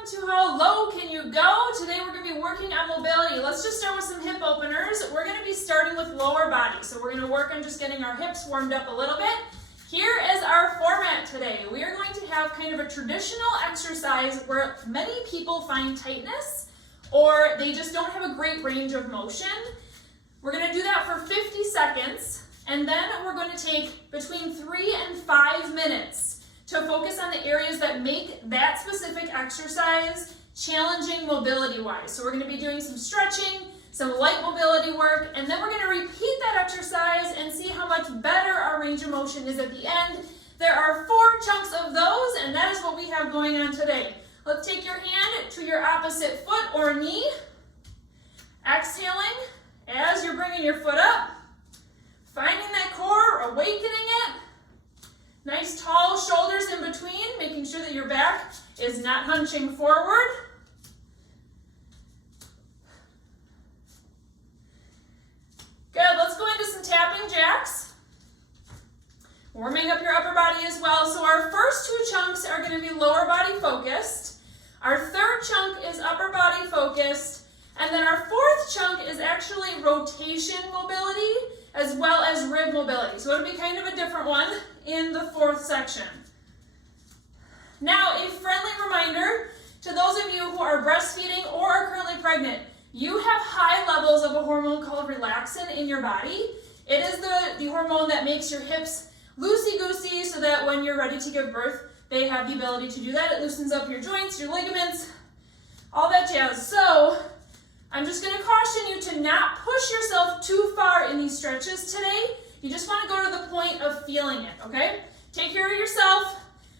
welcome to How Low Can You Go? Today we're going to be working on mobility. Let's just start with some hip openers. We're going to be starting with lower body. So we're going to work on just getting our hips warmed up a little bit. Here is our format today. We are going to have kind of a traditional exercise where many people find tightness or they just don't have a great range of motion. We're going to do that for 50 seconds and then we're going to take between 3 and 5 minutes to focus on the areas that make that specific exercise challenging mobility-wise. So we're going to be doing some stretching, some light mobility work, and then we're going to repeat that exercise and see how much better our range of motion is at the end. There are 4 chunks of those, and that is what we have going on today. Let's take your hand to your opposite foot or knee. Exhaling as you're bringing your foot up, finding that core, awakening it. Nice tall shoulders in between, making sure that your back is not hunching forward. Good, let's go into some tapping jacks. Warming up your upper body as well. So our first 2 chunks are going to be lower body focused. Our third chunk is upper body focused. And then our fourth chunk is actually rotation mobility as well as rib mobility. So it'll be kind of a different one in the 4th section. Now, a friendly reminder to those of you who are breastfeeding or are currently pregnant, you have high levels of a hormone called relaxin in your body. It is the hormone that makes your hips loosey-goosey so that when you're ready to give birth, they have the ability to do that. It loosens up your joints, your ligaments, all that jazz. So I'm just going to caution you to not push yourself too far in these stretches today. You just want to go to the point of feeling it, okay? Take care of yourself,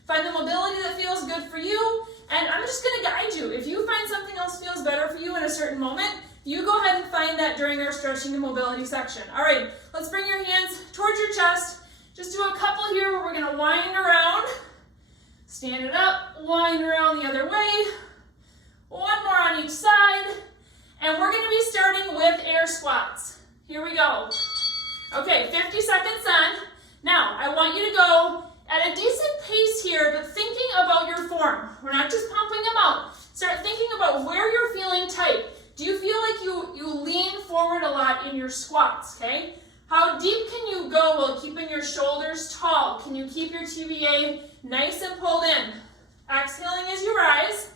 find the mobility that feels good for you, and I'm just going to guide you. If you find something else feels better for you in a certain moment, you go ahead and find that during our stretching and mobility section. All right, let's bring your hands towards your chest. Just do a couple here where we're going to wind around. Stand it up, wind around the other way. One more on each side. And we're going to be starting with air squats. Here we go. Okay, 50 seconds on. Now, I want you to go at a decent pace here, but thinking about your form. We're not just pumping them out. Start thinking about where you're feeling tight. Do you feel like you lean forward a lot in your squats, okay? How deep can you go while keeping your shoulders tall? Can you keep your TVA nice and pulled in? Exhaling as you rise.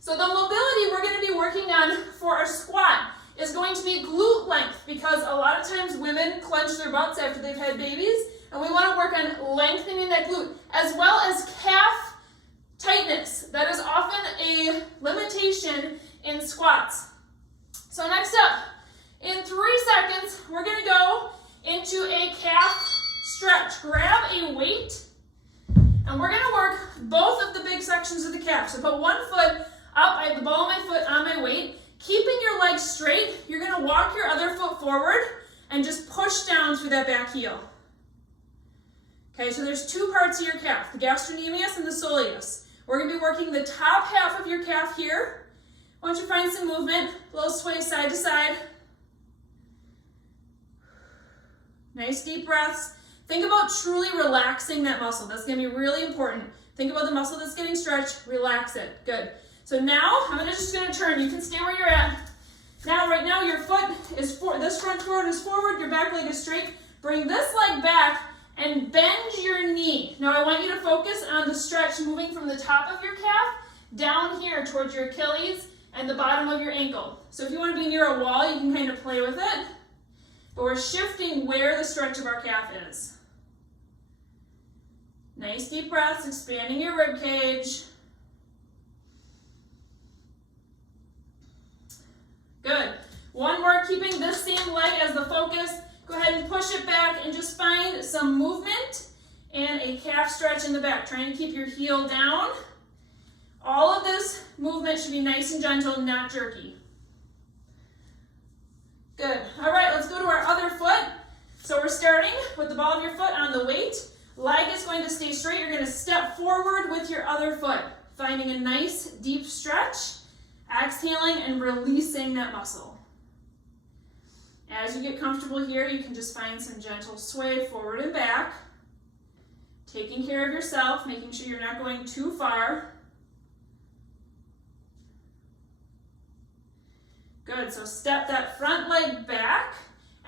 So the mobility we're going to be working on for a squat is going to be glute length because a lot of times women clench their butts after they've had babies and we want to work on lengthening that glute as well as calf tightness. That is often a limitation in squats. So next up, in 3 seconds, we're going to go into a calf stretch. Grab a weight and we're going to work both of the big sections of the calf. So put one foot up, I have the ball of my foot on my weight. Keeping your legs straight, you're going to walk your other foot forward and just push down through that back heel. Okay, so there's 2 parts of your calf, the gastrocnemius and the soleus. We're going to be working the top half of your calf here. Once you find some movement, a little sway side to side. Nice deep breaths. Think about truly relaxing that muscle. That's going to be really important. Think about the muscle that's getting stretched. Relax it. Good. So now, I'm just going to turn. You can stay where you're at. Now, right now, your foot is this front foot is forward, your back leg is straight. Bring this leg back and bend your knee. Now, I want you to focus on the stretch moving from the top of your calf down here towards your Achilles and the bottom of your ankle. So if you want to be near a wall, you can kind of play with it. But we're shifting where the stretch of our calf is. Nice deep breaths, expanding your rib cage. Good. One more, keeping this same leg as the focus. Go ahead and push it back and just find some movement and a calf stretch in the back. Trying to keep your heel down. All of this movement should be nice and gentle, not jerky. Good. All right, let's go to our other foot. So we're starting with the ball of your foot on the weight. Leg is going to stay straight. You're going to step forward with your other foot, finding a nice deep stretch. Exhaling and releasing that muscle. As you get comfortable here, you can just find some gentle sway forward and back. Taking care of yourself, making sure you're not going too far. Good, so step that front leg back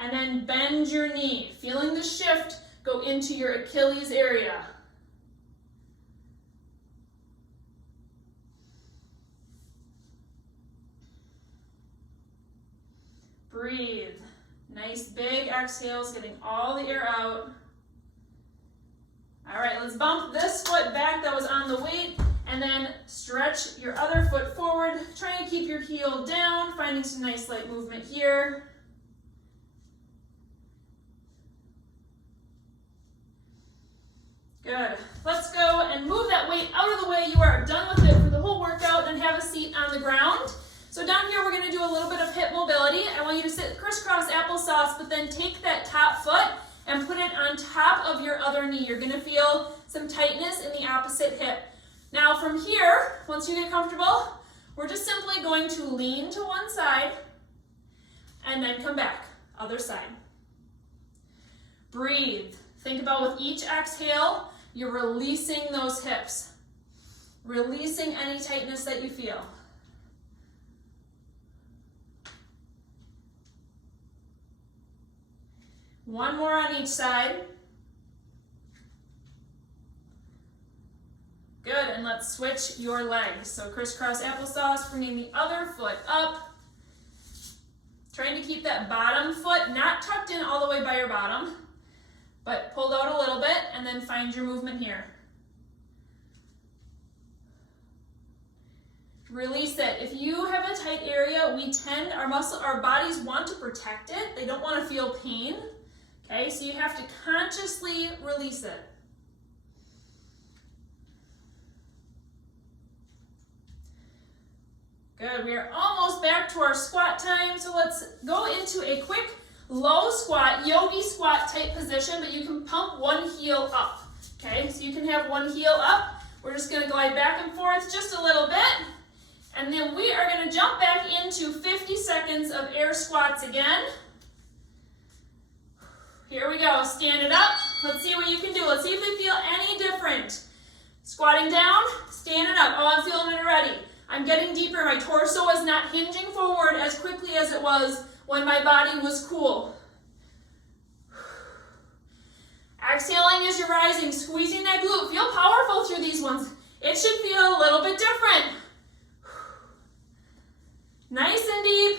and then bend your knee, feeling the shift go into your Achilles area. Breathe. Nice big exhales, getting all the air out. All right, let's bump this foot back that was on the weight, and then stretch your other foot forward. Try and keep your heel down, finding some nice light movement here. Good. Let's go and move that weight out of the way. You are done with it for the whole workout, and have a seat on the ground. So down here, we're going to do a little bit of hip mobility. I want you to sit crisscross applesauce, but then take that top foot and put it on top of your other knee. You're going to feel some tightness in the opposite hip. Now from here, once you get comfortable, we're just simply going to lean to one side and then come back, other side. Breathe. Think about with each exhale, you're releasing those hips, releasing any tightness that you feel. One more on each side. Good, and let's switch your legs. So crisscross applesauce, bringing the other foot up. Trying to keep that bottom foot not tucked in all the way by your bottom, but pulled out a little bit, and then find your movement here. Release it. If you have a tight area, our bodies want to protect it. They don't want to feel pain. Okay, so you have to consciously release it. Good, we are almost back to our squat time, so let's go into a quick low squat, yogi squat type position, but you can pump one heel up. Okay, so you can have one heel up. We're just going to glide back and forth just a little bit, and then we are going to jump back into 50 seconds of air squats again. Here we go, stand it up. Let's see what you can do. Let's see if they feel any different. Squatting down, standing up. Oh, I'm feeling it already. I'm getting deeper. My torso is not hinging forward as quickly as it was when my body was cool. Exhaling as you're rising, squeezing that glute. Feel powerful through these ones. It should feel a little bit different. Nice and deep.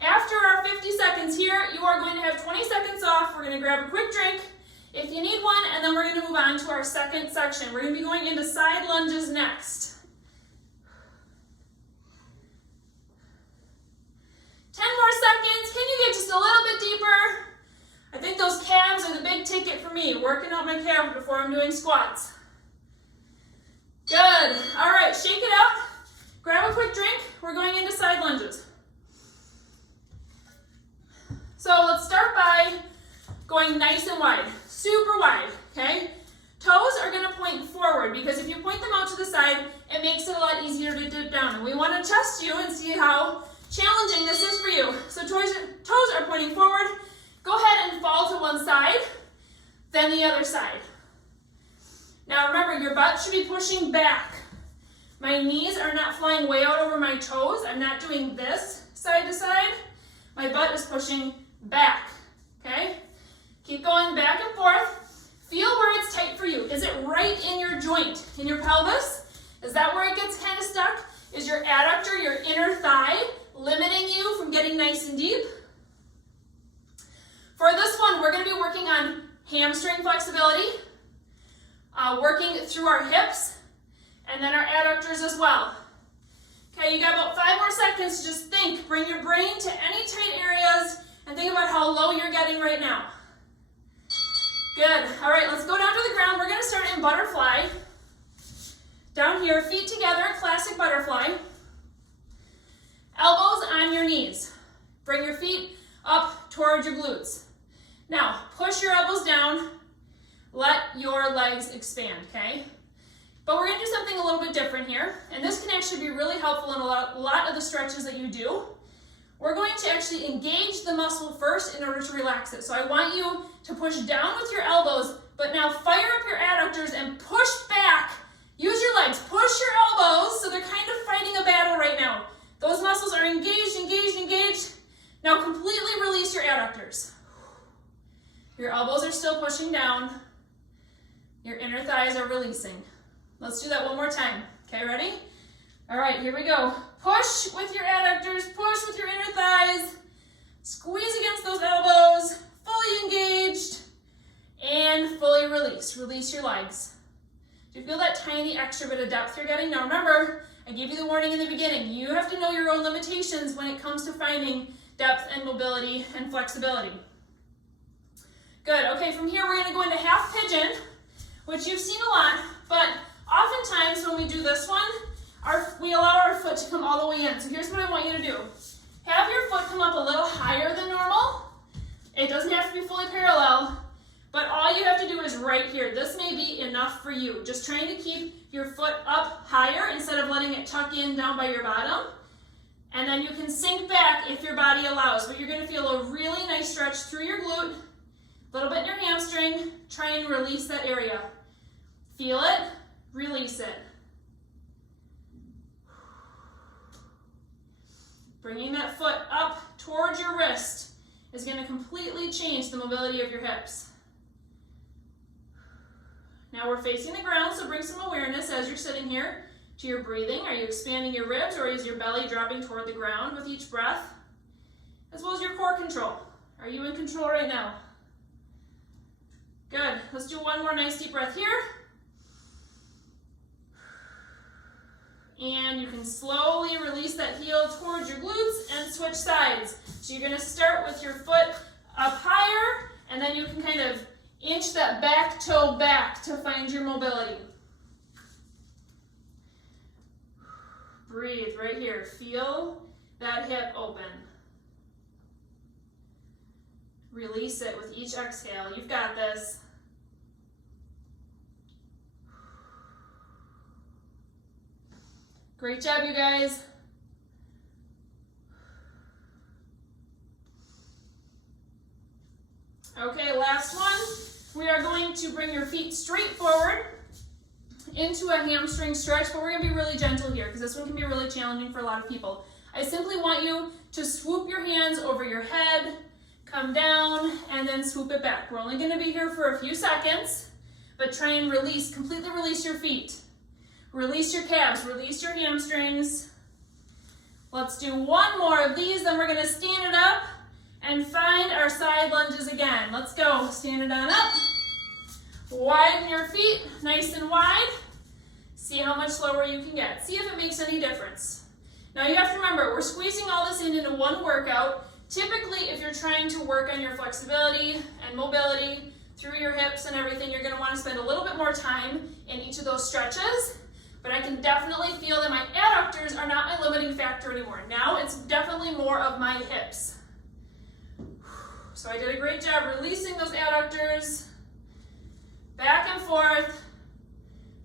After our 50 seconds here, you are going to have 20 seconds off. We're going to grab a quick drink if you need one, and then we're going to move on to our second section. We're going to be going into side lunges next. 10 more seconds. Can you get just a little bit deeper? I think those calves are the big ticket for me, working out my calves before I'm doing squats. Good. All right, shake it up. Grab a quick drink. We're going into side lunges. So let's start by going nice and wide, super wide, okay? Toes are going to point forward because if you point them out to the side, it makes it a lot easier to dip down. And we want to test you and see how challenging this is for you. So toes are pointing forward. Go ahead and fall to one side, then the other side. Now remember, your butt should be pushing back. My knees are not flying way out over my toes. I'm not doing this side to side. My butt is pushing back, okay? Keep going back and forth. Feel where it's tight for you. Is it right in your joint, in your pelvis? Is that where it gets kind of stuck? Is your adductor, your inner thigh, limiting you from getting nice and deep? For this one, we're going to be working on hamstring flexibility, working through our hips, and then our adductors as well. Okay, you got about 5 more seconds to just think. Bring your brain to any tight areas and think about how low you're getting right now. Good. All right, let's go down to the ground. We're going to start in butterfly. Down here, feet together, classic butterfly. Elbows on your knees. Bring your feet up towards your glutes. Now, push your elbows down. Let your legs expand, okay? But we're going to do something a little bit different here, and this can actually be really helpful in a lot of the stretches that you do. We're going to actually engage the muscle first in order to relax it. So I want you to push down with your elbows, But now fire up your adductors and push back. Use your legs, push your elbows, so they're kind of fighting a battle right now. Those muscles are engaged, engaged, engaged. Now completely release your adductors. Your elbows are still pushing down. Your inner thighs are releasing. Let's do that one more time. Okay, ready? All right, here we go. Push with your adductors, push with your inner thighs. Squeeze against those elbows, fully engaged, and fully release. Release your legs. Do you feel that tiny extra bit of depth you're getting? Now remember, I gave you the warning in the beginning. You have to know your own limitations when it comes to finding depth and mobility and flexibility. Good, okay, from here we're gonna go into half pigeon, which you've seen a lot, but oftentimes when we do this one, we allow our foot to come all the way in. So here's what I want you to do. Have your foot come up a little higher than normal. It doesn't have to be fully parallel, but all you have to do is right here. This may be enough for you. Just trying to keep your foot up higher instead of letting it tuck in down by your bottom. And then you can sink back if your body allows, but you're gonna feel a really nice stretch through your glute, a little bit in your hamstring. Try and release that area. Feel it, release it. Bringing that foot up towards your wrist is going to completely change the mobility of your hips. Now we're facing the ground, so bring some awareness as you're sitting here to your breathing. Are you expanding your ribs, or is your belly dropping toward the ground with each breath? As well as your core control. Are you in control right now? Good. Let's do one more nice deep breath here. And you can slowly release that heel towards your glutes and switch sides. So you're gonna start with your foot up higher, and then you can kind of inch that back toe back to find your mobility. Breathe right here. Feel that hip open. Release it with each exhale. You've got this. Great job, you guys. Okay, last one. We are going to bring your feet straight forward into a hamstring stretch, but we're gonna be really gentle here because this one can be really challenging for a lot of people. I simply want you to swoop your hands over your head, come down, and then swoop it back. We're only gonna be here for a few seconds, but try and release, completely release your feet. Release your calves, release your hamstrings. Let's do one more of these, then we're gonna stand it up and find our side lunges again. Let's go, stand it on up. Widen your feet, nice and wide. See how much lower you can get. See if it makes any difference. Now you have to remember, we're squeezing all this into one workout. Typically, if you're trying to work on your flexibility and mobility through your hips and everything, you're gonna wanna spend a little bit more time in each of those stretches. But I can definitely feel that my adductors are not my limiting factor anymore. Now it's definitely more of my hips. So I did a great job releasing those adductors. Back and forth.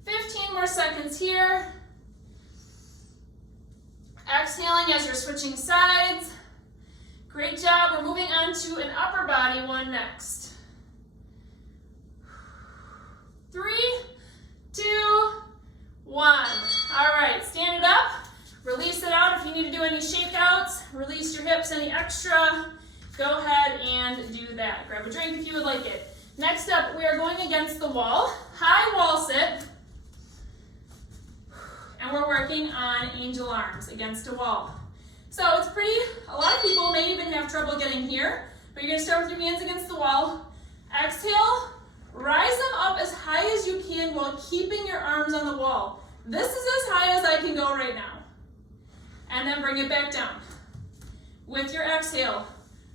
15 more seconds here. Exhaling as you're switching sides. Great job. We're moving on to an upper body one next. 3, 2, 1. All right, stand it up. Release it out. If you need to do any shakeouts, release your hips, any extra, go ahead and do that. Grab a drink if you would like it. Next up, we are going against the wall. High wall sit. And we're working on angel arms against a wall. So it's a lot of people may even have trouble getting here, but you're gonna start with your hands against the wall. Exhale, rise them up as high as you can while keeping your arms on the wall. This is as high as I can go right now. And then bring it back down. With your exhale,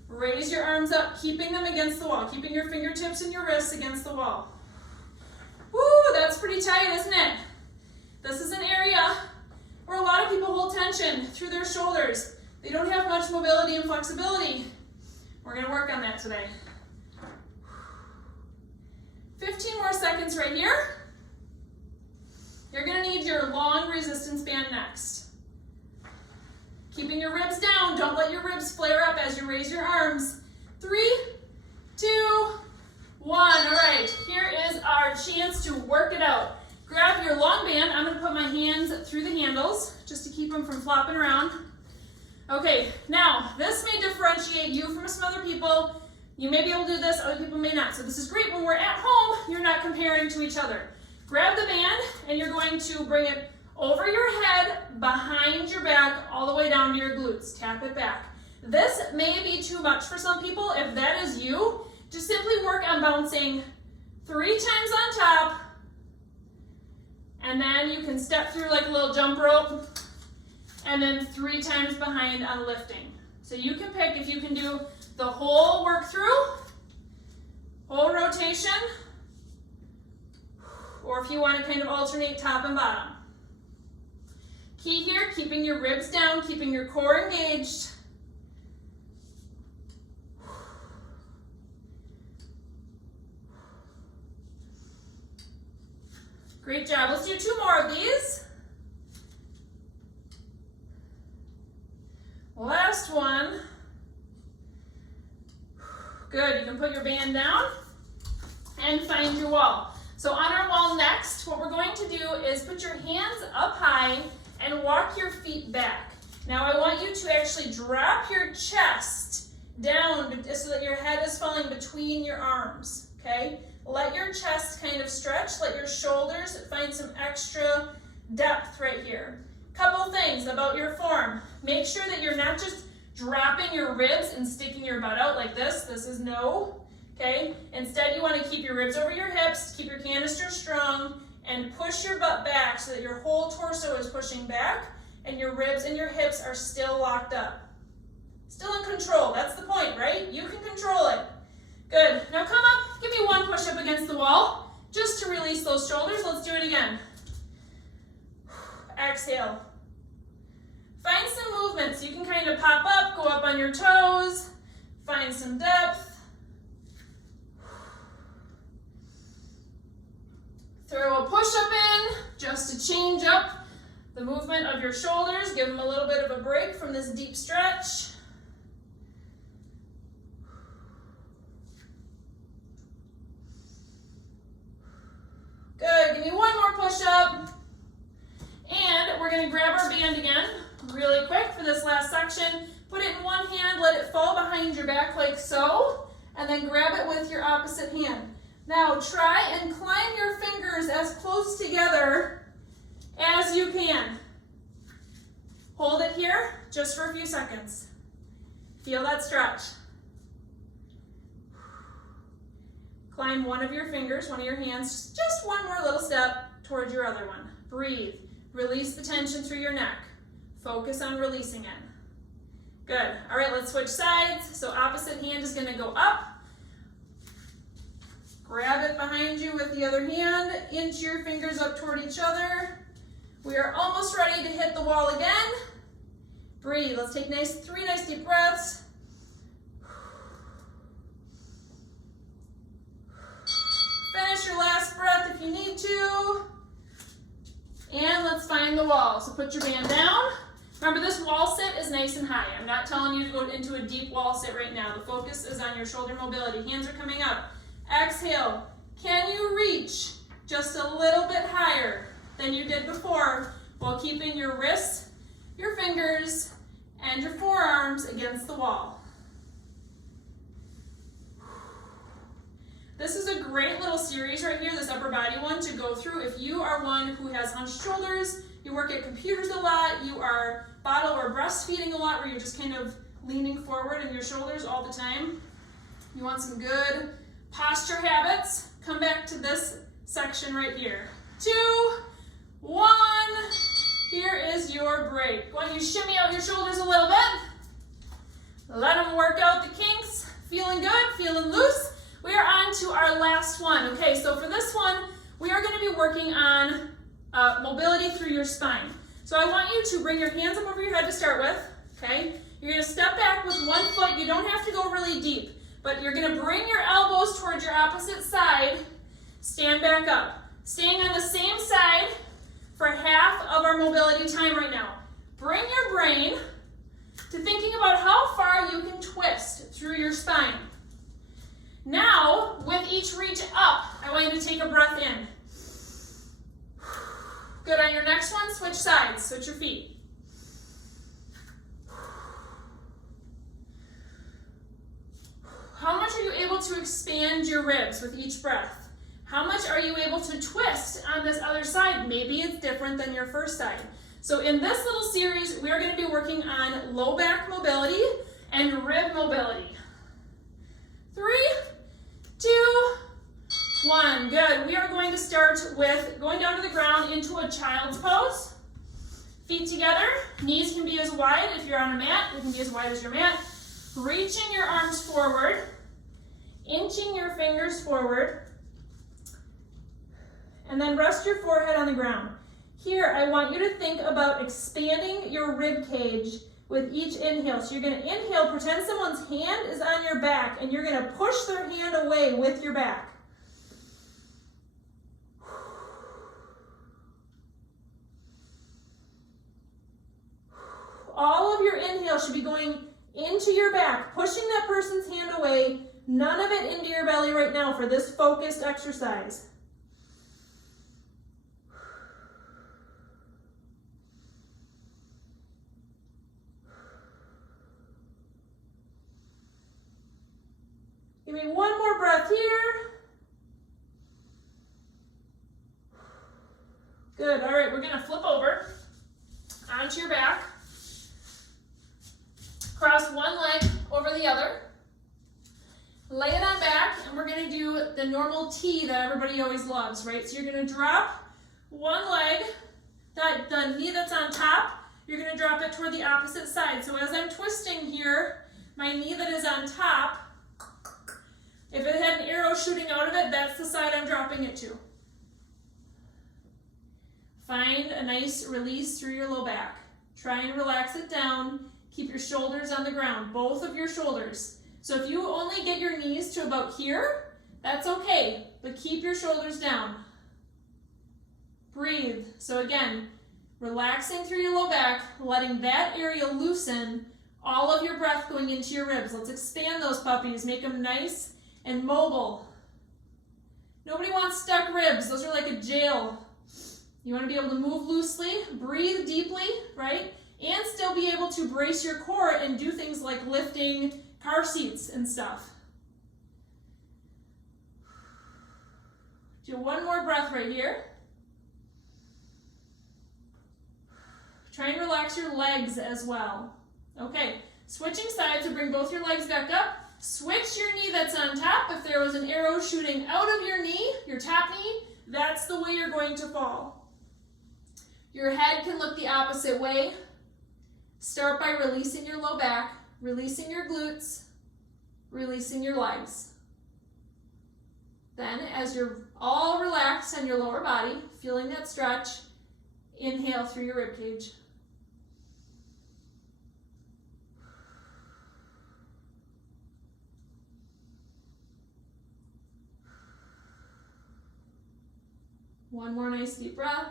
raise your arms up, keeping them against the wall, keeping your fingertips and your wrists against the wall. Woo, that's pretty tight, isn't it? This is an area where a lot of people hold tension through their shoulders. They don't have much mobility and flexibility. We're gonna work on that today. 15 more seconds right here. You're gonna need your long resistance band next. Keeping your ribs down, don't let your ribs flare up as you raise your arms. 3, 2, 1. All right, here is our chance to work it out. Grab your long band. I'm going to put my hands through the handles just to keep them from flopping around. Okay, now this may differentiate you from some other people. You may be able to do this, other people may not. So this is great when we're at home, you're not comparing to each other. Grab the band and you're going to bring it over your head, behind your back, all the way down to your glutes. Tap it back. This may be too much for some people. If that is you, just simply work on bouncing 3 times on top, and then you can step through like a little jump rope, and then 3 times behind on lifting. So you can pick if you can do the whole work through, whole rotation, or if you want to kind of alternate top and bottom. Key here, keeping your ribs down, keeping your core engaged. Great job. Let's do 2 more of these. Last one. Good. You can put your band down and find your wall. So on our wall next, what we're going to do is put your hands up high and walk your feet back. Now I want you to actually drop your chest down so that your head is falling between your arms, okay? Let your chest kind of stretch, let your shoulders find some extra depth right here. Couple things about your form. Make sure that you're not just dropping your ribs and sticking your butt out like this. This is no, okay? Instead, you want to keep your ribs over your hips, keep your canister strong, and push your butt back so that your whole torso is pushing back and your ribs and your hips are still locked up. Still in control, that's the point, right? You can control it. Good, now come up, give me 1 push-up against the wall, just to release those shoulders. Let's do it again. Exhale. Find some movement, so you can kind of pop up, go up on your toes, find some depth. Throw a push-up in, just to change up the movement of your shoulders, give them a little bit of a break from this deep stretch. Good, give me 1 more push-up. And we're gonna grab our band again, really quick for this last section. Put it in one hand, let it fall behind your back like so, and then grab it with your opposite hand. Now try and climb your fingers as close together as you can. Hold it here just for a few seconds. Feel that stretch. Climb one of your fingers, one of your hands, just 1 more little step towards your other one. Breathe. Release the tension through your neck. Focus on releasing it. Good. All right, let's switch sides. So opposite hand is going to go up. Grab it behind you with the other hand. Inch your fingers up toward each other. We are almost ready to hit the wall again. Breathe. Let's take 3 nice deep breaths. Finish your last breath if you need to. And let's find the wall. So put your band down. Remember, this wall sit is nice and high. I'm not telling you to go into a deep wall sit right now. The focus is on your shoulder mobility. Hands are coming up. Exhale. Can you reach just a little bit higher than you did before while keeping your wrists, your fingers, and your forearms against the wall? This is a great little series right here, this upper body one, to go through. If you are one who has hunched shoulders, you work at computers a lot, you are bottle or breastfeeding a lot where you're just kind of leaning forward in your shoulders all the time. You want some good posture habits, come back to this section right here. 2, 1, here is your break. Go on, you shimmy out your shoulders a little bit. Let them work out the kinks. Feeling good, feeling loose. We are on to our last one. Okay, so for this one, we are going to be working on mobility through your spine. So I want you to bring your hands up over your head to start with, okay? You're going to step back with 1 foot. You don't have to go really deep, but you're going to bring your elbows towards your opposite side. Stand back up. Staying on the same side for half of our mobility time right now. Bring your brain to thinking about how far you can twist through your spine. Now, with each reach up, I want you to take a breath in. Good, on your next one, switch sides, switch your feet. How much are you able to expand your ribs with each breath? How much are you able to twist on this other side? Maybe it's different than your first side. So in this little series, we are going to be working on low back mobility and rib mobility. 3, 2, 1. Good. We are going to start with going down to the ground into a child's pose. Feet together. Knees can be as wide. If you're on a mat, it can be as wide as your mat. Reaching your arms forward. Inching your fingers forward. And then rest your forehead on the ground. Here, I want you to think about expanding your rib cage with each inhale. So you're going to inhale, pretend someone's hand is on your back, and you're going to push their hand away with your back. All of your inhale should be going into your back, pushing that person's hand away, none of it into your belly right now for this focused exercise. Give me one more breath here. Good, all right, we're gonna flip over onto your back. Cross one leg over the other. Lay it on back, and we're gonna do the normal T that everybody always loves, right? So you're gonna drop one leg, the knee that's on top, you're gonna drop it toward the opposite side. So as I'm twisting here, my knee that is on top, if it had an arrow shooting out of it, that's the side I'm dropping it to. Find a nice release through your low back. Try and relax it down. Keep your shoulders on the ground, both of your shoulders. So if you only get your knees to about here, that's okay, but keep your shoulders down. Breathe. So again, relaxing through your low back, letting that area loosen, all of your breath going into your ribs. Let's expand those puppies, make them nice and mobile. Nobody wants stuck ribs. Those are like a jail. You want to be able to move loosely, breathe deeply, right? And still be able to brace your core and do things like lifting car seats and stuff. Do one more breath right here. Try and relax your legs as well. Okay, switching sides to bring both your legs back up. Switch your knee that's on top. If there was an arrow shooting out of your knee, your top knee, that's the way you're going to fall. Your head can look the opposite way. Start by releasing your low back, releasing your glutes, releasing your legs. Then, as you're all relaxed on your lower body, feeling that stretch, inhale through your ribcage. One more nice deep breath.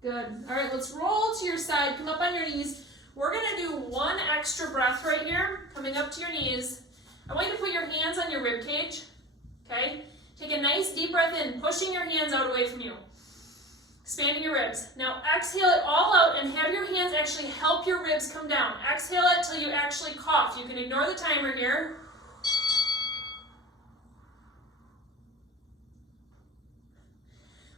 Good. All right, let's roll to your side. Come up on your knees. We're going to do one extra breath right here, coming up to your knees. I want you to put your hands on your rib cage, okay? Take a nice deep breath in, pushing your hands out away from you. Expanding your ribs. Now exhale it all out and have your hands actually help your ribs come down. Exhale it till you actually cough. You can ignore the timer here.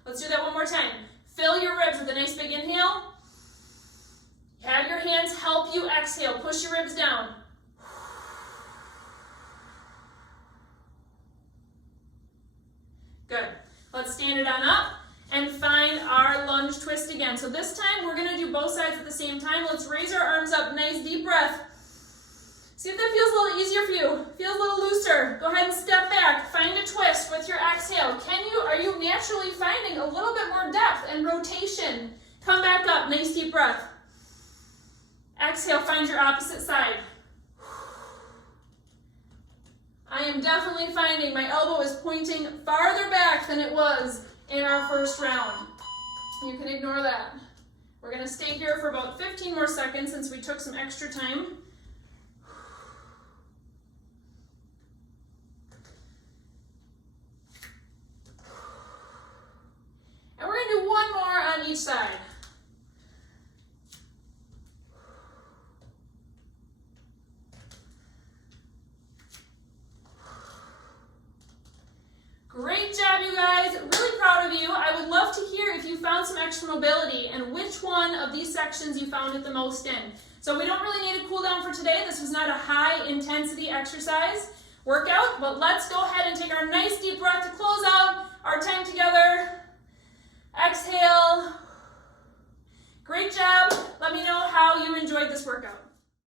Let's do that one more time. Fill your ribs with a nice big inhale. Have your hands help you exhale. Push your ribs down. Good. Let's stand it on up and find our lunge twist again. So this time we're going to do both sides at the same time. Let's raise our arms up. Nice deep breath. See if that feels a little easier for you. Feels a little looser. Go ahead and step back. Find a twist with your exhale. Are you naturally finding a little bit more depth and rotation? Come back up. Nice deep breath. Exhale, find your opposite side. I am definitely finding my elbow is pointing farther back than it was in our first round. You can ignore that. We're going to stay here for about 15 more seconds since we took some extra time. each side. Great job, you guys. Really proud of you. I would love to hear if you found some extra mobility and which one of these sections you found it the most in. So we don't really need a cool down for today. This was not a high intensity exercise workout, but let's go ahead and take our